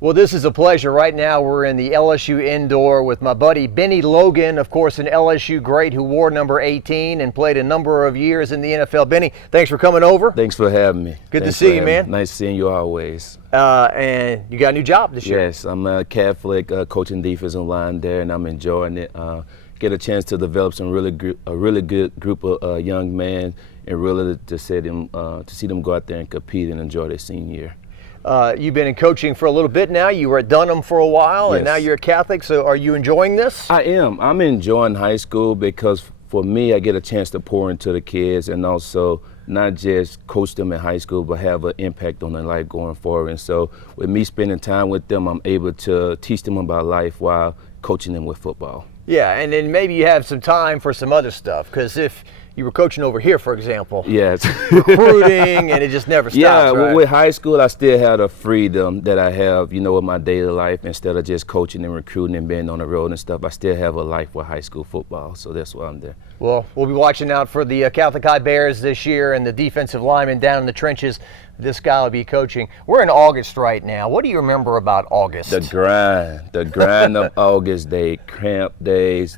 Well, this is a pleasure. Right now we're in the LSU indoor with my buddy Bennie Logan, of course an LSU great who wore number 18 and played a number of years in the NFL. Bennie, thanks for coming over. Thanks for having me. Good to see you, man. Nice seeing you always. And you got a new job this year. Yes, I'm a Catholic coaching defensive line there, and I'm enjoying it. Get a chance to develop a really good group of young men, and really to see them go out there and compete and enjoy their senior year. You've been in coaching for a little bit now. You were at Dunham for a while, and now you're a Catholic. So are you enjoying this? I am. I'm enjoying high school because for me, I get a chance to pour into the kids and also not just coach them in high school, but have an impact on their life going forward. And so with me spending time with them, I'm able to teach them about life while coaching them with football. Yeah, and then maybe you have some time for some other stuff, because if you were coaching over here, for example, yes, recruiting, and it just never stops. Yeah, right? With high school, I still have the freedom that I have, with my daily life. Instead of just coaching and recruiting and being on the road and stuff, I still have a life with high school football, so that's why I'm there. Well, we'll be watching out for the Catholic High Bears this year and the defensive linemen down in the trenches. This guy will be coaching. We're in August right now. What do you remember about August? The grind of August day, camp days,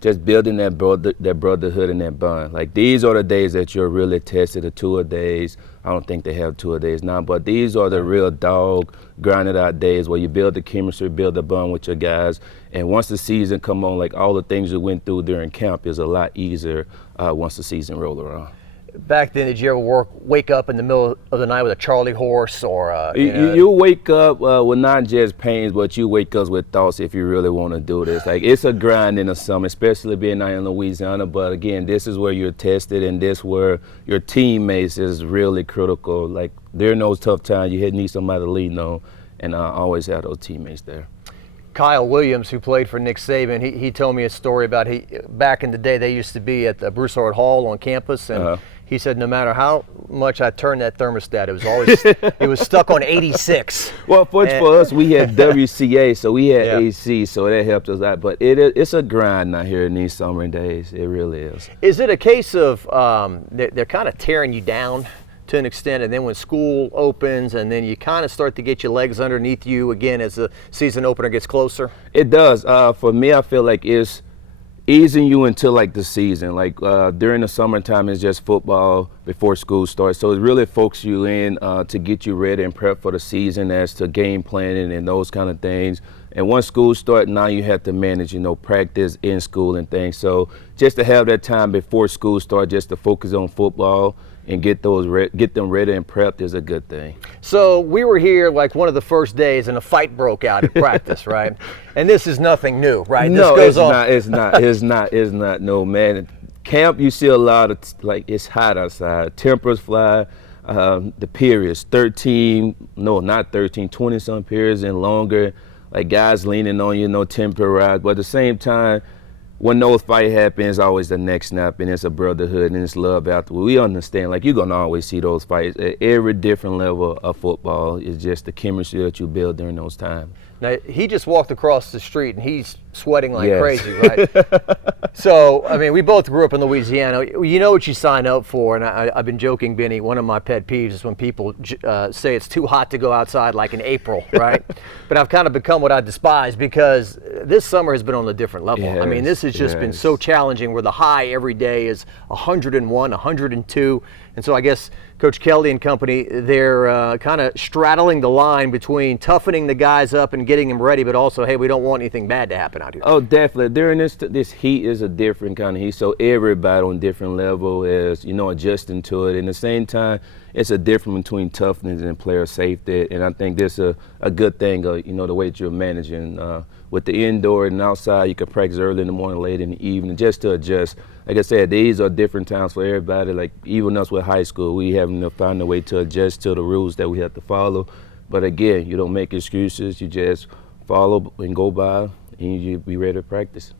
just building that brotherhood and that bond. Like, these are the days that you're really tested, the tour days. I don't think they have tour days now, but these are the real dog, grinded out days where you build the chemistry, build the bond with your guys. And once the season come on, like all the things you went through during camp is a lot easier once the season roll around. Back then, did you ever wake up in the middle of the night with a Charlie horse or? You wake up with not just pains, but you wake up with thoughts if you really want to do this. Like, it's a grind in the summer, especially being out in Louisiana. But again, this is where you're tested, and this where your teammates is really critical. Like, during those tough times, you need somebody to lean on, and I always have those teammates there. Kyle Williams, who played for Nick Saban, he told me a story about back in the day they used to be at the Broussard Hall on campus, and he said no matter how much I turned that thermostat, it was always it was stuck on 86. Well, for us, we had WCA, so we had AC, so that helped us out. But it's a grind out here in these summer days. It really is. Is it a case of they're kind of tearing you down to an extent, and then when school opens, and then you kind of start to get your legs underneath you again as the season opener gets closer? It does. For me, I feel like it's easing you until like the season. Like during the summertime, it's just football before school starts. So it really focuses you in to get you ready and prep for the season as to game planning and those kind of things. And once school starts, now you have to manage, practice in school and things. So just to have that time before school starts, just to focus on football and get them ready and prepped is a good thing. So we were here like one of the first days, and a fight broke out at practice, right? And this is nothing new, right? No, it's not. No, man. Camp, you see a lot of, it's hot outside. Temperatures fly. The periods, 20-some periods and longer. Like, guys leaning on you, temper rise. But at the same time, when those fight happens, it's always the next snap, and it's a brotherhood and it's love afterward. We understand, like, you're gonna always see those fights at every different level of football. It's just the chemistry that you build during those times. Now, he just walked across the street and he's sweating like crazy, right? So, I mean, we both grew up in Louisiana. You know what you sign up for, and I've been joking, Bennie, one of my pet peeves is when people say it's too hot to go outside, like in April, right? But I've kind of become what I despise, because this summer has been on a different level. I mean, this has just been so challenging, where the high every day is 101, 102. And so I guess Coach Kelly and company, they're kind of straddling the line between toughening the guys up and getting them ready, but also, hey, we don't want anything bad to happen out here. Oh, definitely. During this heat is a different kind of heat, so everybody on different level is, adjusting to it. And at the same time, it's a difference between toughness and player safety, and I think this is a good thing, the way that you're managing. With the indoor and outside, you can practice early in the morning, late in the evening, just to adjust. Like I said, these are different times for everybody. Like, even us with high school, we having to find a way to adjust to the rules that we have to follow. But again, you don't make excuses. You just follow and go by, and you be ready to practice.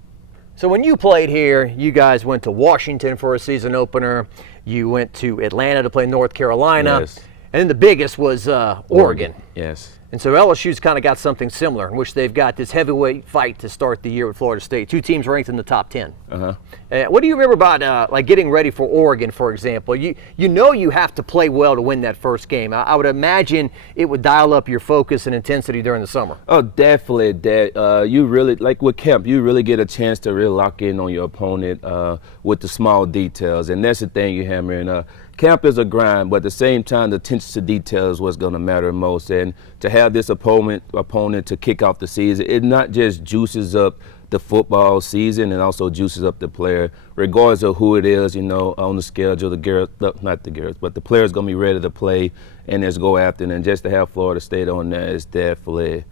So when you played here, you guys went to Washington for a season opener. You went to Atlanta to play North Carolina. Yes. And then the biggest was Oregon. Yes. And so LSU's kind of got something similar, in which they've got this heavyweight fight to start the year with Florida State. 2 teams ranked in the top 10. What do you remember about like getting ready for Oregon, for example? You know you have to play well to win that first game. I would imagine it would dial up your focus and intensity during the summer. Oh, definitely. You really, like with camp, you really get a chance to really lock in on your opponent with the small details, and that's the thing you hammer in. Camp is a grind, but at the same time, the attention to detail is what's going to matter most. And to have this opponent to kick off the season, it not just juices up the football season and also juices up the player, regardless of who it is, on the schedule, not the girls, but the player's going to be ready to play and just go after it. And just to have Florida State on there is definitely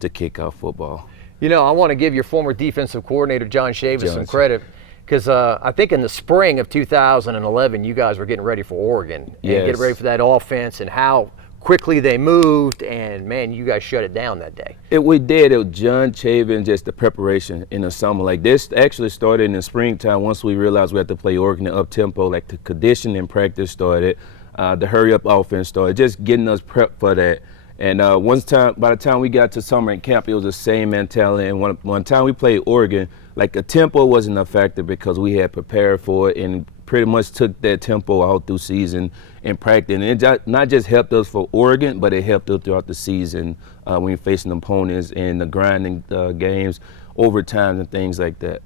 to kick off football. I want to give your former defensive coordinator, John Chavis, some credit. Because I think in the spring of 2011, you guys were getting ready for Oregon and getting ready for that offense and how quickly they moved. And, man, you guys shut it down that day. We did. It was John Chavis and just the preparation in the summer. Like, this actually started in the springtime once we realized we had to play Oregon in up-tempo. Like, the conditioning and practice started, the hurry-up offense started, just getting us prepped for that. And by the time we got to summer camp, it was the same mentality. And one time we played Oregon, like the tempo wasn't a factor because we had prepared for it and pretty much took that tempo all through season and practice. And it not just helped us for Oregon, but it helped us throughout the season when you're facing opponents and the grinding games, overtimes and things like that.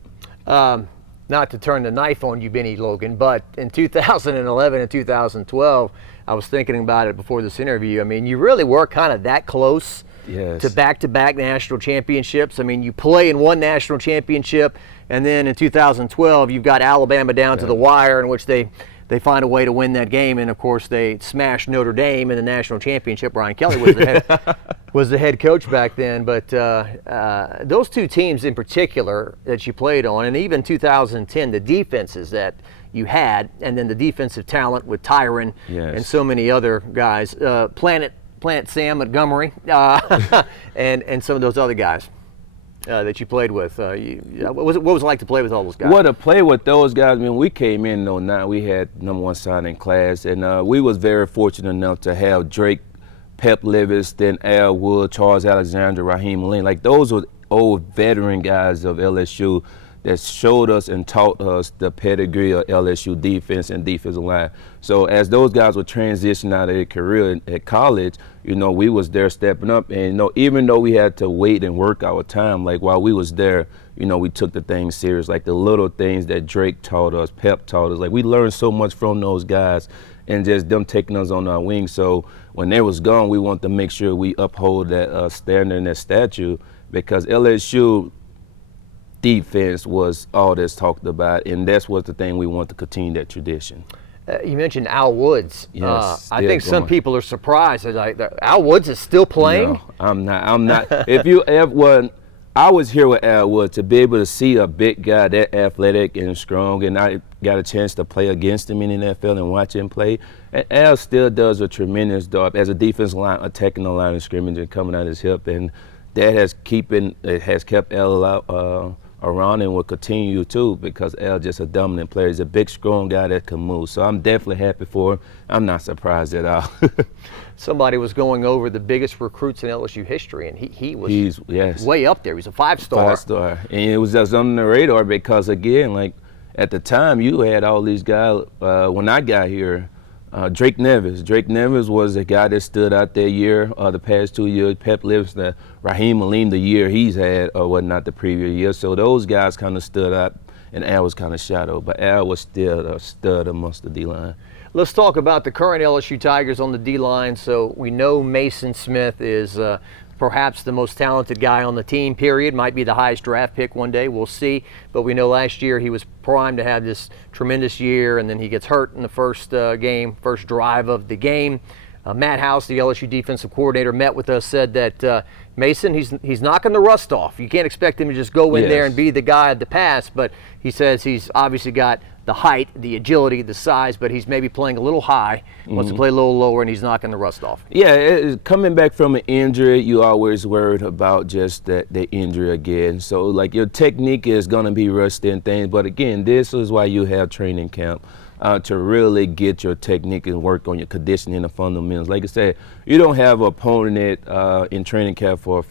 Not to turn the knife on you, Bennie Logan, but in 2011 and 2012, I was thinking about it before this interview. I mean, you really were kind of that close to back-to-back national championships. I mean, you play in one national championship, and then in 2012, you've got Alabama down to the wire, in which they find a way to win that game, and of course they smashed Notre Dame in the national championship. Brian Kelly was the head coach back then. But those 2 teams in particular that you played on, and even 2010, the defenses that you had, and then the defensive talent with Tyron and so many other guys, Planet Sam Montgomery, and some of those other guys that you played with. What was it like to play with all those guys? Well, to play with those guys, I mean, we came in in 09, we had #1 signing class, and we was very fortunate enough to have Drake, Pep Livingston, Al Wood, Charles Alexander, Raheem Lane. Like, those were old veteran guys of LSU that showed us and taught us the pedigree of LSU defense and defensive line. So as those guys were transitioning out of their career at college, we was there stepping up. And, even though we had to wait and work our time, like while we was there, we took the things serious. Like the little things that Drake taught us, Pep taught us. Like, we learned so much from those guys and just them taking us on our wings. So when they was gone, we wanted to make sure we uphold that standard and that statue, because LSU defense was all that's talked about, and that's what the thing we want to continue that tradition. You mentioned Al Woods. Yes, I think some people are surprised. Like, Al Woods is still playing? No, I'm not. If you ever, I was here with Al Woods to be able to see a big guy that athletic and strong, and I got a chance to play against him in the NFL and watch him play. And Al still does a tremendous job as a defensive line, attacking the line of scrimmage and coming out his hip, and that has kept Al around and will continue too, because Al just a dominant player. He's a big, strong guy that can move. So I'm definitely happy for him. I'm not surprised at all. Somebody was going over the biggest recruits in LSU history, and he's way up there. He's a 5-star. 5-star, and it was just on the radar because, again, like at the time you had all these guys. When I got here, Drake Nevis. Drake Nevis was a guy that stood out that year, the past 2 years. Pep Livingston, Raheem Alim, the year he's had, or whatnot, the previous year. So those guys kind of stood out, and Al was kind of shadowed. But Al was still a stud amongst the D-line. Let's talk about the current LSU Tigers on the D-line. So we know Mason Smith is perhaps the most talented guy on the team, period. Might be the highest draft pick one day. We'll see. But we know last year he was primed to have this tremendous year, and then he gets hurt in the first drive of the game. Matt House, the LSU defensive coordinator, met with us, said that Mason, he's knocking the rust off. You can't expect him to just go in there and be the guy of the pass, but he says he's obviously got the height, the agility, the size, but he's maybe playing a little high, wants to play a little lower, and he's knocking the rust off. Yeah, coming back from an injury, you always worried about just the injury again. So, like, your technique is going to be rusty and things, but again, this is why you have training camp. to really get your technique and work on your conditioning and fundamentals. Like I said, you don't have an opponent in training camp for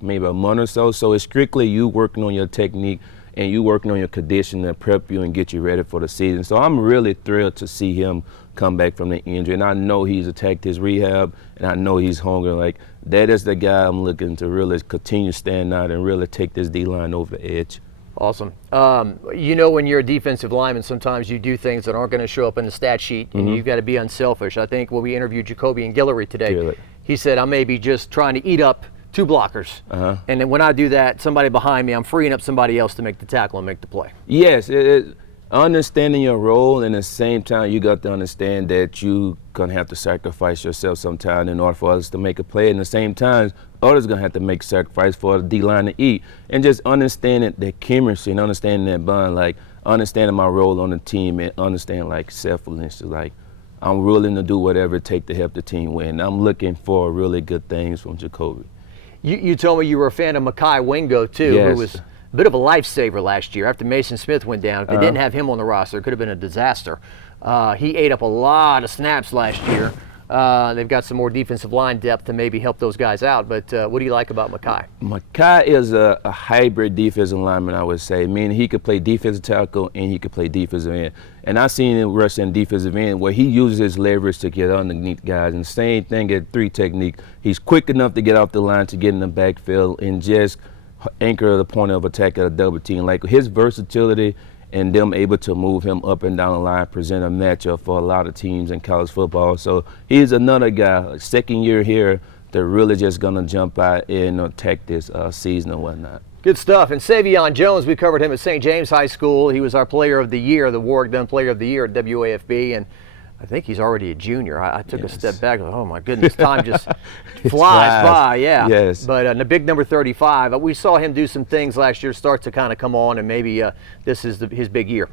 maybe a month or so, so it's strictly you working on your technique and you working on your conditioning to prep you and get you ready for the season. So I'm really thrilled to see him come back from the injury, and I know he's attacked his rehab, and I know he's hungry. Like, that is the guy I'm looking to really continue to stand out and really take this D-line over the edge. Awesome. You know, when you're a defensive lineman, sometimes you do things that aren't going to show up in the stat sheet, and you've got to be unselfish. I think when we interviewed Jacoby and Guillory today, he said, I may be just trying to eat up 2 blockers. And then when I do that, somebody behind me, I'm freeing up somebody else to make the tackle and make the play. Yes, understanding your role, and at the same time, you got to understand that you gonna have to sacrifice yourself sometime in order for others to make a play. And at the same time, others gonna have to make sacrifice for the D-line to eat. And just understanding that chemistry and understanding that bond, like understanding my role on the team and understanding like selflessness, like I'm willing to do whatever it takes to help the team win. I'm looking for really good things from Jacoby. You told me you were a fan of Mekhi Wingo too, Yes. who was a bit of a lifesaver last year after Mason Smith went down. If they didn't have him on the roster, it could have been a disaster. He ate up a lot of snaps last year. They've got some more defensive line depth to maybe help those guys out, but what do you like about Mekhi? Mekhi is a hybrid defensive lineman, I would say, meaning he could play defensive tackle and he could play defensive end. And I've seen him rush in defensive end where he uses his leverage to get underneath guys. And same thing at 3 technique. He's quick enough to get off the line to get in the backfield and just anchor the point of attack at a double team. Like his versatility and them able to move him up and down the line present a matchup for a lot of teams in college football. So he's another guy, second year here, that really just gonna jump out and attack this season and whatnot. Good stuff. And Savion Jones, we covered him at St. James High School. He was our player of the year, the Warwick Dunn Player of the Year at WAFB, and I think he's already a junior. I took a step back. Oh my goodness, time just flies by. Yeah. Yes. But the big number 35, we saw him do some things last year, start to kind of come on, and maybe this is his big year.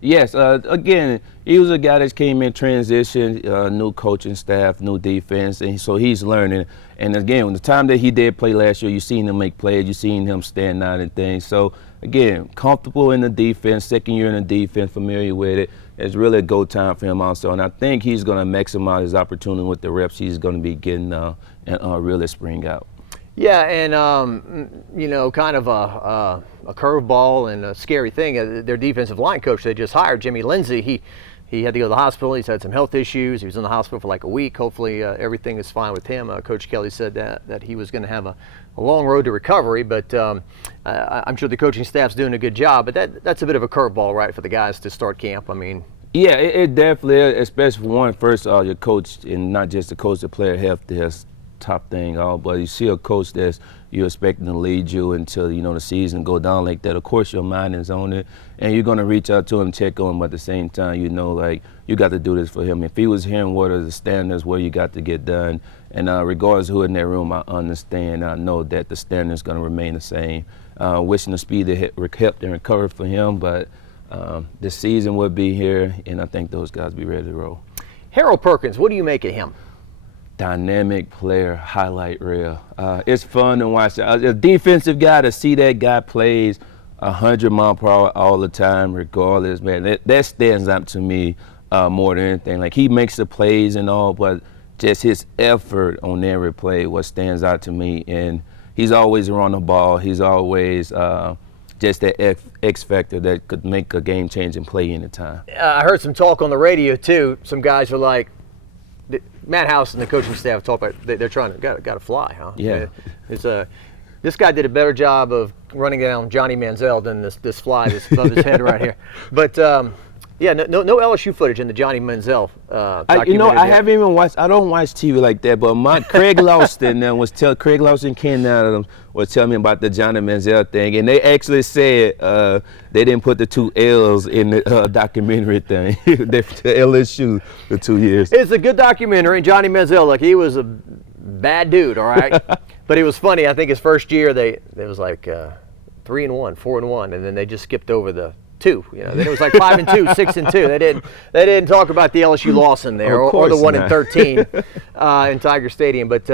Yes. Again, he was a guy that came in transition, new coaching staff, new defense, and so he's learning. And again, the time that he did play last year, you seen him make plays, you seen him stand out and things. So again, comfortable in the defense, second year in the defense, familiar with it. It's really a go time for him also, and I think he's going to maximize his opportunity with the reps he's going to be getting and really spring out. Yeah, and you know, kind of a curveball and a scary thing. Their defensive line coach they just hired, Jimmy Lindsey, he had to go to the hospital. He's had some health issues. He was in the hospital for like a week. Hopefully everything is fine with him. Coach Kelly said that he was going to have a long road to recovery, but I'm sure the coaching staff's doing a good job. But that's a bit of a curveball, right, for the guys to start camp. I mean. Yeah, it definitely is, especially for first of all, your coach, and not just the coach, the player health, that's top thing. But you see a coach that's you're expecting to lead you until the season go down like that. Of course, your mind is on it, and you're gonna reach out to him, check on him. But at the same time, like you got to do this for him. If he was hearing what are the standards, where you got to get done, and regardless of who in that room, I understand. I know that the standards gonna remain the same. Wishing the speed to help and recover for him, but. This season will be here, and I think those guys will be ready to roll. Harold Perkins, what do you make of him? Dynamic player, highlight reel. It's fun to watch. A defensive guy, to see that guy plays 100 miles per hour all the time, regardless, man, that stands out to me more than anything. Like, he makes the plays and all, but just his effort on every play, what stands out to me. And he's always around the ball. He's always just that X factor that could make a game-changing play anytime. I heard some talk on the radio too. Some guys are like, Matt House and the coaching staff talk about they're trying to got to fly, huh? Yeah. This guy did a better job of running down Johnny Manziel than this fly that's above his head right here. But yeah, no LSU footage in the Johnny Manziel documentary. I haven't even watched. I don't watch TV like that. But Craig Lawson Craig Lawson Ken Adams was telling me about the Johnny Manziel thing, and they actually said they didn't put the 2 L's in the documentary thing. The LSU the 2 years. It's a good documentary. And Johnny Manziel, like, he was a bad dude, all right, but he was funny. I think his first year it was like 3-1, 4-1, and then they just skipped over the 2. Then it was like 5-2, 6-2. They didn't talk about the LSU loss in there, or the 1-13 in Tiger Stadium. But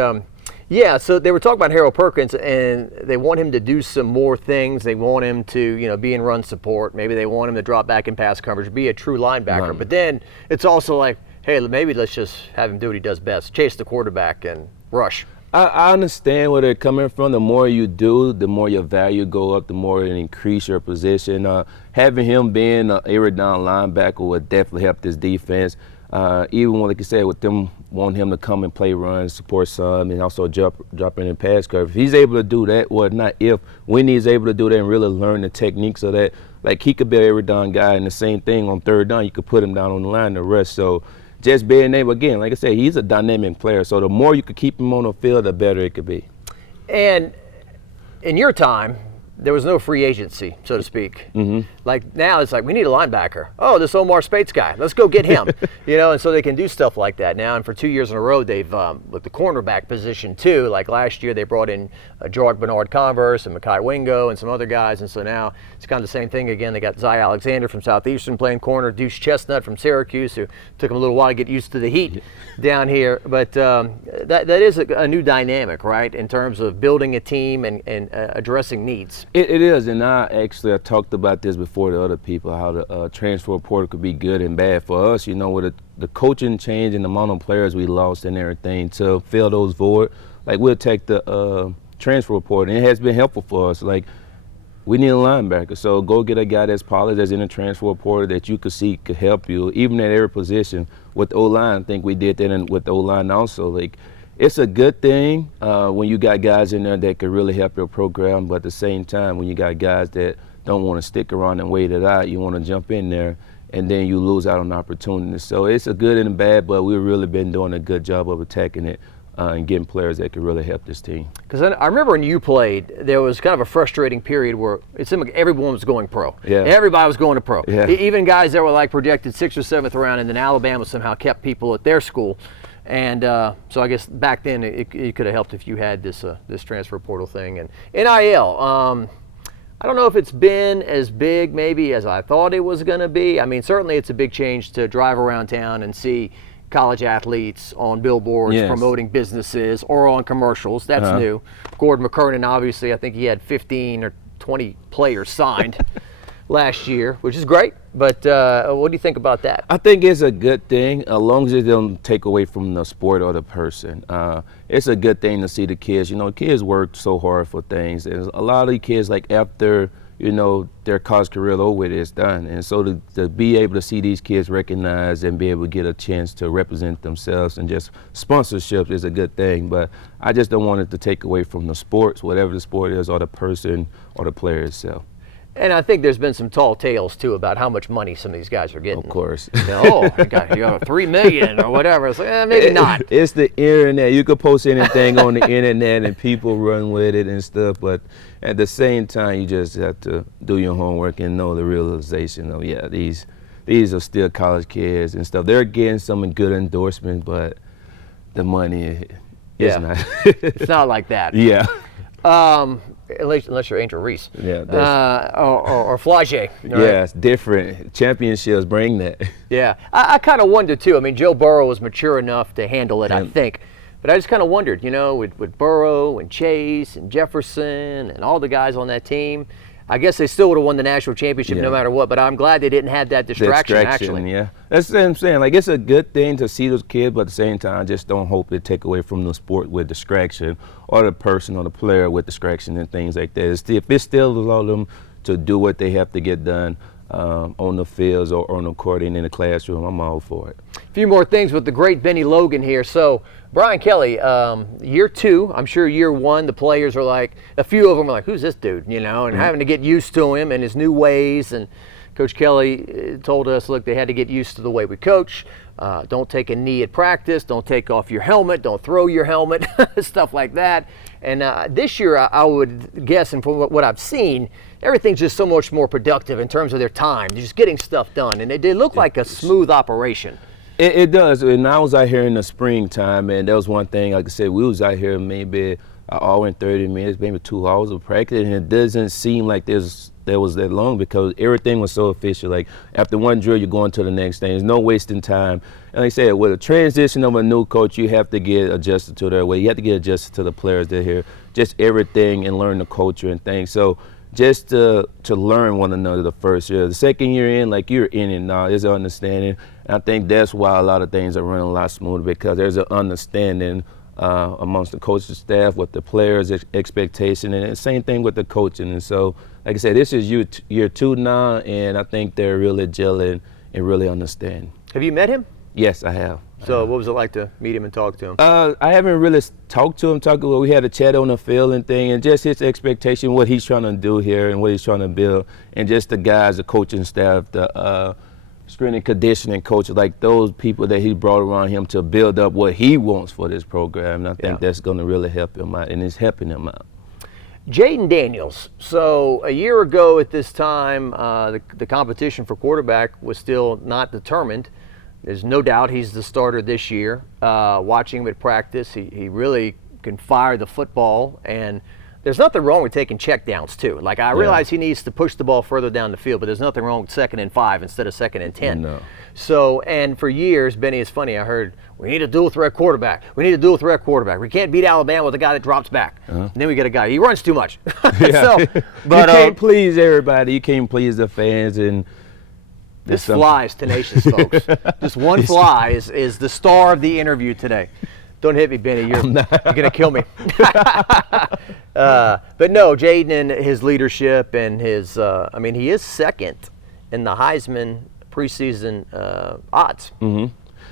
Yeah, so they were talking about Harold Perkins, and they want him to do some more things. They want him to, be in run support. Maybe they want him to drop back in pass coverage, be a true linebacker. But then it's also like, hey, maybe let's just have him do what he does best, chase the quarterback and rush. I understand where they're coming from. The more you do, the more your value go up, the more it increase your position. Having him being an every down linebacker would definitely help this defense. Even when, like you said, with them wanting him to come and play runs, support some, and also drop in pass coverage. If he's able to do that, well, not if, when he's able to do that and really learn the techniques of that, like he could be an every down guy, and the same thing on third down, you could put him down on the line to rush. So just being able, again, like I said, he's a dynamic player. So the more you could keep him on the field, the better it could be. And in your time, there was no free agency, so to speak. Mm-hmm. Like now, it's like we need a linebacker. Oh, this Omar Spates guy, let's go get him. And so they can do stuff like that now. And for 2 years in a row, they've with the cornerback position too. Like last year, they brought in Jorg Bernard Converse and Mekhi Wingo and some other guys. And so now it's kind of the same thing again. They got Zy Alexander from Southeastern playing corner, Deuce Chestnut from Syracuse, who took him a little while to get used to the heat down here. But that is a new dynamic, right, in terms of building a team and addressing needs. It is, and I talked about this before to other people, how the transfer portal could be good and bad for us. With the coaching change and the amount of players we lost and everything, to fill those void, like we'll take the transfer portal, and it has been helpful for us. Like we need a linebacker, so go get a guy that's polished, that's in the transfer portal that you could see could help you, even at every position. With O-line, I think we did that with O-line also. Like, it's a good thing when you got guys in there that could really help your program, but at the same time, when you got guys that don't want to stick around and wait it out, you want to jump in there, and then you lose out on opportunities. So it's a good and a bad, but we've really been doing a good job of attacking it and getting players that could really help this team. Because I remember when you played, there was kind of a frustrating period where it seemed like everyone was going pro. Yeah. Everybody was going to pro. Yeah. Even guys that were like projected 6th or 7th round, and then Alabama somehow kept people at their school. And so I guess back then it could have helped if you had this transfer portal thing. And NIL, I don't know if it's been as big maybe as I thought it was going to be. I mean, certainly it's a big change to drive around town and see college athletes on billboards promoting businesses or on commercials. That's new. Gordon McKernan, obviously, I think he had 15 or 20 players signed last year, which is great. But what do you think about that? I think it's a good thing, as long as it don't take away from the sport or the person. It's a good thing to see the kids. Kids work so hard for things. And a lot of the kids, like after, their college career over with, it's done. And so to be able to see these kids recognized and be able to get a chance to represent themselves and just sponsorships is a good thing. But I just don't want it to take away from the sports, whatever the sport is, or the person or the player itself. And I think there's been some tall tales, too, about how much money some of these guys are getting. Of course. You got $3 million or whatever. It's like, maybe not. It's the internet. You could post anything on the internet and people run with it and stuff. But at the same time, you just have to do your homework and know the realization of, these are still college kids and stuff. They're getting some good endorsement, but the money is not. It's not like that. Yeah. Unless you're Angel Reese. Yeah. Or Flage. Right? Yeah, it's different. Championships bring that. Yeah. I kind of wonder, too. I mean, Joe Burrow was mature enough to handle it, I think. But I just kind of wondered, with Burrow and Chase and Jefferson and all the guys on that team, I guess they still would have won the national championship no matter what, but I'm glad they didn't have that distraction actually. Yeah. That's what I'm saying. Like, it's a good thing to see those kids, but at the same time, I just don't hope it take away from the sport with distraction or the person or the player with distraction and things like that. If it still allows them to do what they have to get done on the fields or on the court and in the classroom, I'm all for it. A few more things with the great Bennie Logan here. So, Brian Kelly, year 2, I'm sure year 1, the players are like, a few of them are like, who's this dude, and having to get used to him and his new ways. And Coach Kelly told us, look, they had to get used to the way we coach. Don't take a knee at practice. Don't take off your helmet. Don't throw your helmet, stuff like that. And this year, I would guess, and from what I've seen, everything's just so much more productive in terms of their time. They're just getting stuff done. And they look like a smooth operation. It does. And I was out here in the springtime, and that was one thing, like I said, we was out here maybe an hour and 30 minutes, maybe 2 hours of practice, and it doesn't seem like there was that long because everything was so efficient. Like after one drill, you're going to the next thing. There's no wasting time. And like I said, with a transition of a new coach, you have to get adjusted to their way. You have to get adjusted to the players that are here, just everything, and learn the culture and things. So just to learn one another the first year. The second year in, like you're in it now, there's an understanding. And I think that's why a lot of things are running a lot smoother because there's an understanding amongst the coaching staff with the players' expectation, and the same thing with the coaching. And so, like I said, this is year 2 now, and I think they're really gelling and really understand. Have you met him? Yes, I have. So what was it like to meet him and talk to him? I haven't really talked to him. We had a chat on the field and thing, and just his expectation, what he's trying to do here and what he's trying to build, and just the guys, the coaching staff, the strength and conditioning coaches, like those people that he brought around him to build up what he wants for this program. And I think that's going to really help him out, and it's helping him out. Jaden Daniels. So a year ago at this time, the competition for quarterback was still not determined. There's no doubt he's the starter this year. Watching him at practice, he really can fire the football, and there's nothing wrong with taking checkdowns too. Like I realize he needs to push the ball further down the field, but there's nothing wrong with 2nd and 5 instead of 2nd and 10. No. So, and for years, Benny, it's funny, I heard, we need a dual threat quarterback. We need a dual threat quarterback. We can't beat Alabama with a guy that drops back. And then we get a guy, he runs too much. So, but, you can't please everybody. You can't please the fans. And this fly is tenacious, folks. Just one fly is the star of the interview today. Don't hit me, Benny. You're going to kill me. But no, Jaden and his leadership and his, I mean, he is 2nd in the Heisman preseason odds.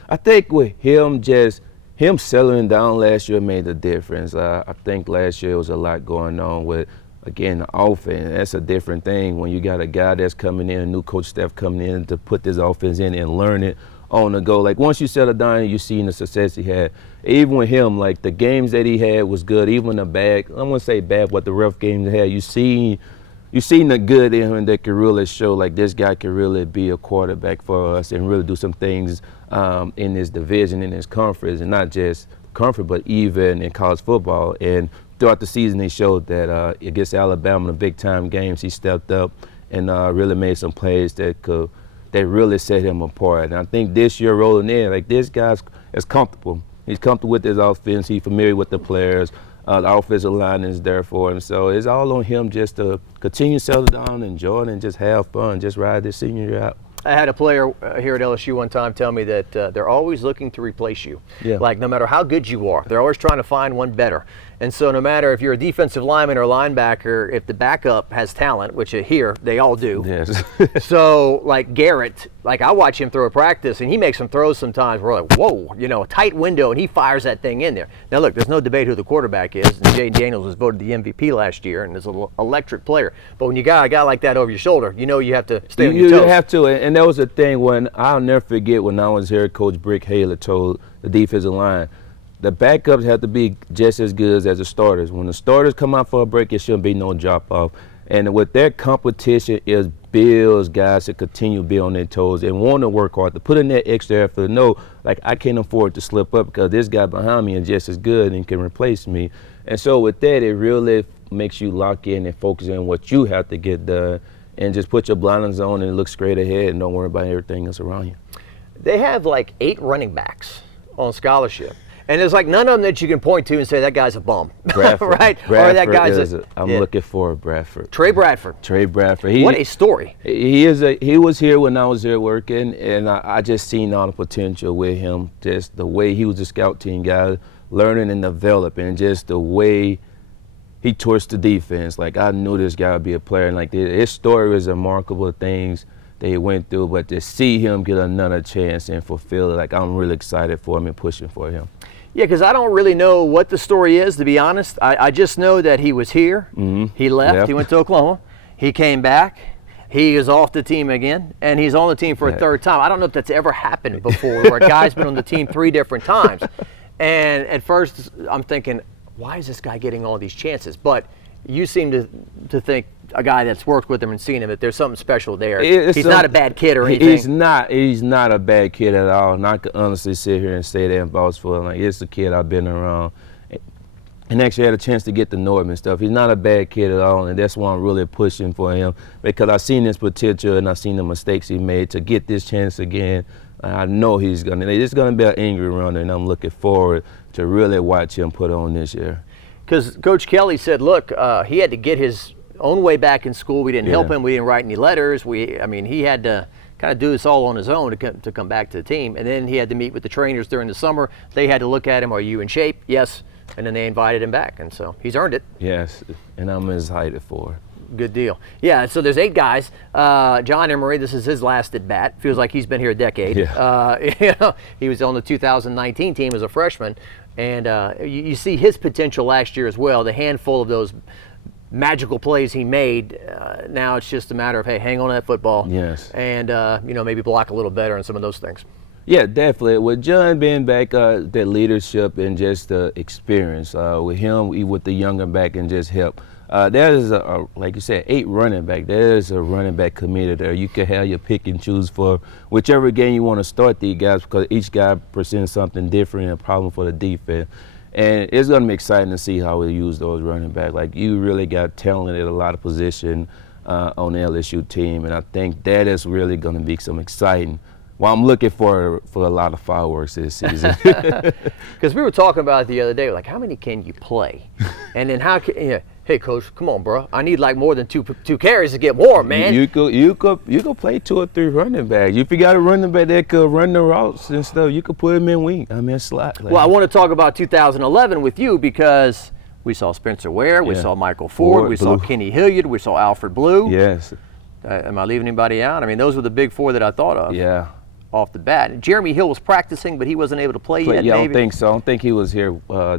I think with him, just him settling down last year made a difference. I think last year was a lot going on with, again, the offense. That's a different thing when you got a guy that's coming in, a new coach staff coming in to put this offense in and learn it on the go. Like once you settle down, you seen the success he had. Even with him, like the games that he had was good. Even the bad, I wouldn't say bad, but the rough games he had, you seen the good in him that could really show like this guy could really be a quarterback for us and really do some things in this division, in this conference, and not just conference, but even in college football. And throughout the season, he showed that against Alabama in the big-time games, he stepped up and really made some plays that really set him apart. And I think this year rolling in, like this guy's is comfortable. He's comfortable with his offense. He's familiar with the players. The offensive line is there for him. So it's all on him just to continue to settle down, enjoy it, and just have fun, just ride this senior year out. I had a player here at LSU one time tell me that they're always looking to replace you. Like no matter how good you are, they're always trying to find one better. And so no matter if you're a defensive lineman or linebacker, if the backup has talent, which here they all do. Yes. So like Garrett, like I watch him throw a practice and he makes some throws sometimes where we're like, whoa, you know, a tight window, and he fires that thing in there. Now look, there's no debate who the quarterback is, and Jaden Daniels was voted the MVP last year and is an electric player. But when you got a guy like that over your shoulder, you know you have to stay on your toes. You have to, and that was the thing when I'll never forget when I was here, Coach Brick Haler told the defensive line, the backups have to be just as good as the starters. When the starters come out for a break, it shouldn't be no drop-off. And with their competition is builds guys to continue to be on their toes and want to work hard, to put in that extra effort, to know, like, I can't afford to slip up because this guy behind me is just as good and can replace me. And so with that, it really makes you lock in and focus on what you have to get done and just put your blinders on and look straight ahead and don't worry about everything that's around you. They have like 8 running backs on scholarship. And there's like none of them that you can point to and say that guy's a bum, Bradford. right? Bradford or that guy's I'm looking for Bradford. Trey Bradford. Trey Bradford. What a story. He was here when I was here working, and I just seen all the potential with him. Just the way he was a scout team guy, learning and developing, just the way he torched the defense. Like I knew this guy would be a player, and like his story was remarkable things that he went through, but to see him get another chance and fulfill it, like I'm really excited for him and pushing for him. Yeah, because I don't really know what the story is, to be honest. I just know that he was here, he left, he went to Oklahoma, he came back, he is off the team again, and he's on the team for a 3rd time. I don't know if that's ever happened before where a guy's been on the team 3 different times. And at first I'm thinking, why is this guy getting all these chances? But you seem to think, a guy that's worked with him and seen him, that there's something special there. He's not a bad kid or anything. He's not a bad kid at all. And I can honestly sit here and say that and vouch for him. Like, it's a kid I've been around. and actually had a chance to get to know him and stuff. He's not a bad kid at all, and that's why I'm really pushing for him, because I've seen his potential and I've seen the mistakes he made. To get this chance again, I know it's going to be an angry runner, and I'm looking forward to really watch him put on this year. Because Coach Kelly said, look, he had to get his own way back in school. We didn't help him. We didn't write any letters. I mean, he had to kind of do this all on his own to come back to the team. And then he had to meet with the trainers during the summer. They had to look at him. Are you in shape? Yes. And then they invited him back. And so he's earned it. Yes, and I'm excited for it. Good deal. Yeah, so there's 8 guys. John Emery, this is his last at bat. Feels like he's been here a decade. Yeah. He was on the 2019 team as a freshman. And you see his potential last year as well, the handful of those magical plays he made. Now it's just a matter of, hey, hang on to that football. Yes. And, maybe block a little better on some of those things. Yeah, definitely. With John being back, the leadership and just the experience, with him, with the younger back and just help. There's, like you said, 8 running back. There's a running back committee there. You can have your pick and choose for whichever game you want to start these guys, because each guy presents something different and a problem for the defense. And it's going to be exciting to see how we use those running backs. Like, you really got talent at a lot of position on the LSU team, and I think that is really going to be some exciting. Well, I'm looking for a lot of fireworks this season. Because we were talking about it the other day, like, how many can you play? And then how can hey, coach, come on, bro. I need like more than two carries to get warm, man. You could play 2 or 3 running backs. If you got a running back that could run the routes and stuff, you could put him in wing. I mean, slot. Well, I want to talk about 2011 with you, because we saw Spencer Ware, we saw Michael Ford, we saw Kenny Hilliard, we saw Alfred Blue. Yes. Am I leaving anybody out? I mean, those were the big 4 that I thought of. Yeah. Off the bat. Jeremy Hill was practicing, but he wasn't able to play yet. Yeah, maybe. I don't think so. I don't think he was here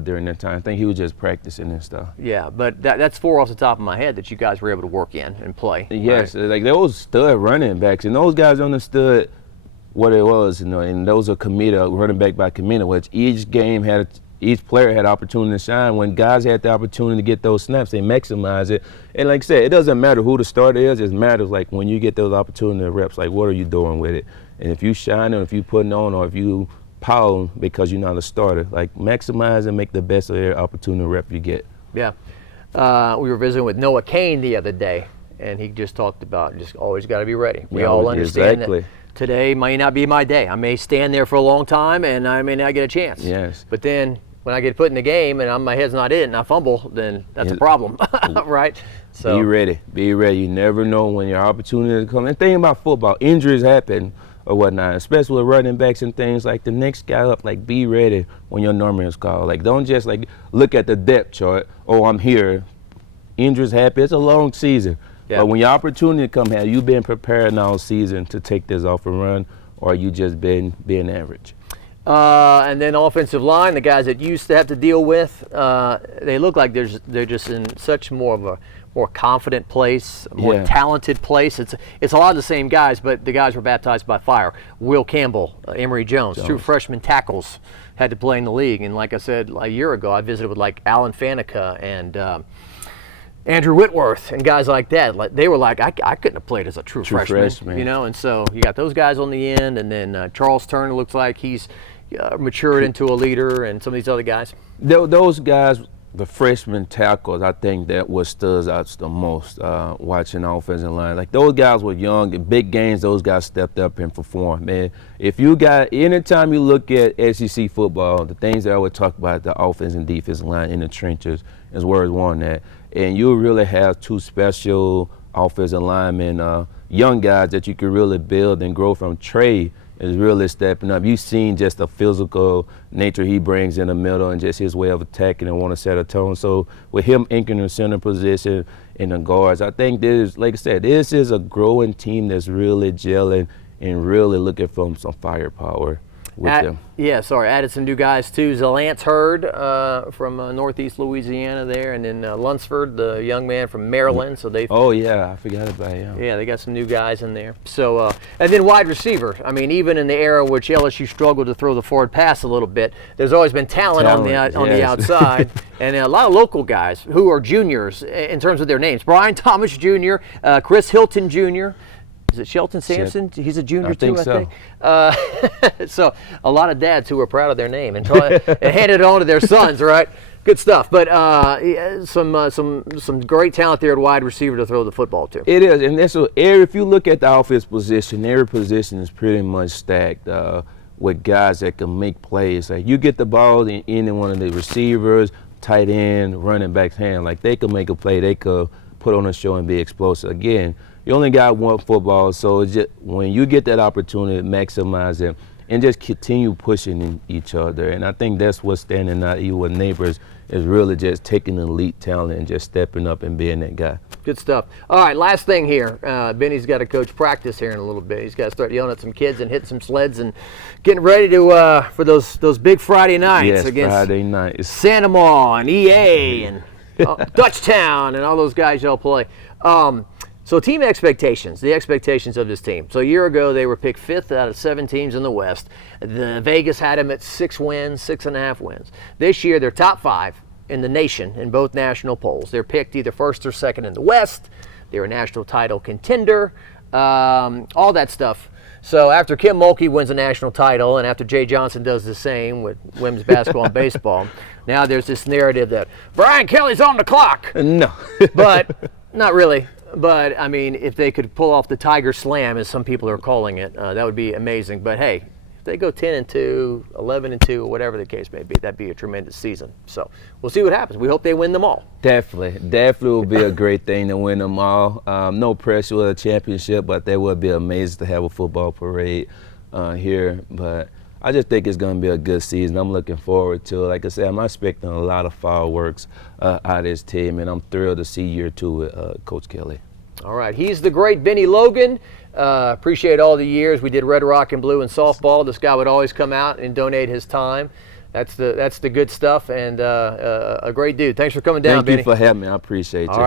during that time. I think he was just practicing and stuff. Yeah, but that's 4 off the top of my head that you guys were able to work in and play. Yes, right? Like those stud running backs, and those guys understood what it was, and those are committed, running back by committee, which each player had opportunity to shine. When guys had the opportunity to get those snaps, they maximize it. And like I said, it doesn't matter who the starter is. It matters like when you get those opportunity reps, like what are you doing with it? And if you shine, or if you putting on, or if you pound because you're not a starter, like maximize and make the best of every opportunity rep you get. Yeah. We were visiting with Noah Kane the other day, and he just talked about just always got to be ready. We all understand that today may not be my day. I may stand there for a long time, and I may not get a chance. Yes. But then when I get put in the game and my head's not in and I fumble, then that's a problem, right? So be ready. Be ready. You never know when your opportunity comes. And think about football. Injuries happen or whatnot, especially with running backs and things. Like the next guy up, like be ready when your number is called. Like don't just like look at the depth chart. Oh, I'm here. Injuries happen. It's a long season. Yeah. But when your opportunity come here, you been prepared all season to take this off and run, or you just been being average. And then offensive line, the guys that you used to have to deal with, they look like they're just in such more of a more confident place, a more talented place. It's a lot of the same guys, but the guys were baptized by fire. Will Campbell, Emory Jones, 2 freshman tackles had to play in the league. And like I said a year ago, I visited with like Alan Faneca and Andrew Whitworth and guys like that. Like they were like, I couldn't have played as a true freshman, you know. And so you got those guys on the end, and then Charles Turner looks like he's matured into a leader, and some of these other guys. Those guys, the freshman tackles, I think that what studs out the most watching the offensive line. Like those guys were young. In big games, those guys stepped up and performed. Man, if you got, anytime you look at SEC football, the things that I would talk about, the offense and defensive line in the trenches is where it's won at. And you really have 2 special offensive linemen, young guys that you can really build and grow from. Trey is really stepping up. You've seen just the physical nature he brings in the middle and just his way of attacking and want to set a tone. So with him anchoring the center position in the guards, I think this, like I said, this is a growing team that's really gelling and really looking for some firepower with them. Yeah, added some new guys too. Zalance Hurd from Northeast Louisiana there, and then Lunsford, the young man from Maryland. So they. Oh yeah, I forgot about him. Yeah, they got some new guys in there. So and then wide receiver. I mean, even in the era which LSU struggled to throw the forward pass a little bit, there's always been talent. on the outside, and a lot of local guys who are juniors in terms of their names. Brian Thomas Jr., Chris Hilton Jr. Is it Shelton Sampson? He's a junior too, I think. So a lot of dads who are proud of their name and handed it on to their sons, right? Good stuff. But some great talent there at wide receiver to throw the football to. It is, and if you look at the offense position, every position is pretty much stacked with guys that can make plays. Like you get the ball in any one of the receivers, tight end, running back's hand, like they could make a play, they could put on a show and be explosive. Again, you only got one football, so it's just, when you get that opportunity, maximize it and just continue pushing in each other. And I think that's what's standing out even with neighbors is really just taking elite talent and just stepping up and being that guy. Good stuff. All right, last thing here. Benny's got to coach practice here in a little bit. He's got to start yelling at some kids and hitting some sleds and getting ready to for those big Friday nights against Friday nights. Santa Maw and EA and Dutchtown and all those guys y'all play. So team expectations, the expectations of this team. So a year ago, they were picked 5th out of 7 teams in the West. Vegas had them at 6 wins, 6.5 wins. This year, they're top 5 in the nation in both national polls. They're picked either 1st or 2nd in the West. They're a national title contender, all that stuff. So after Kim Mulkey wins a national title and after Jay Johnson does the same with women's basketball and baseball, now there's this narrative that Brian Kelly's on the clock. No. But not really. But, I mean, if they could pull off the Tiger Slam, as some people are calling it, that would be amazing. But, hey, if they go 10-2, 11-2, whatever the case may be, that'd be a tremendous season. So we'll see what happens. We hope they win them all. Definitely will be a great thing to win them all. No pressure with a championship, but that would be amazing to have a football parade here. But I just think it's going to be a good season. I'm looking forward to it. Like I said, I'm expecting a lot of fireworks out of this team, and I'm thrilled to see year 2 with Coach Kelly. All right. He's the great Bennie Logan. Appreciate all the years we did Red, Rock, and Blue and softball. This guy would always come out and donate his time. That's the good stuff, and a great dude. Thanks for coming down, Bennie. Thank you for having me. I appreciate you.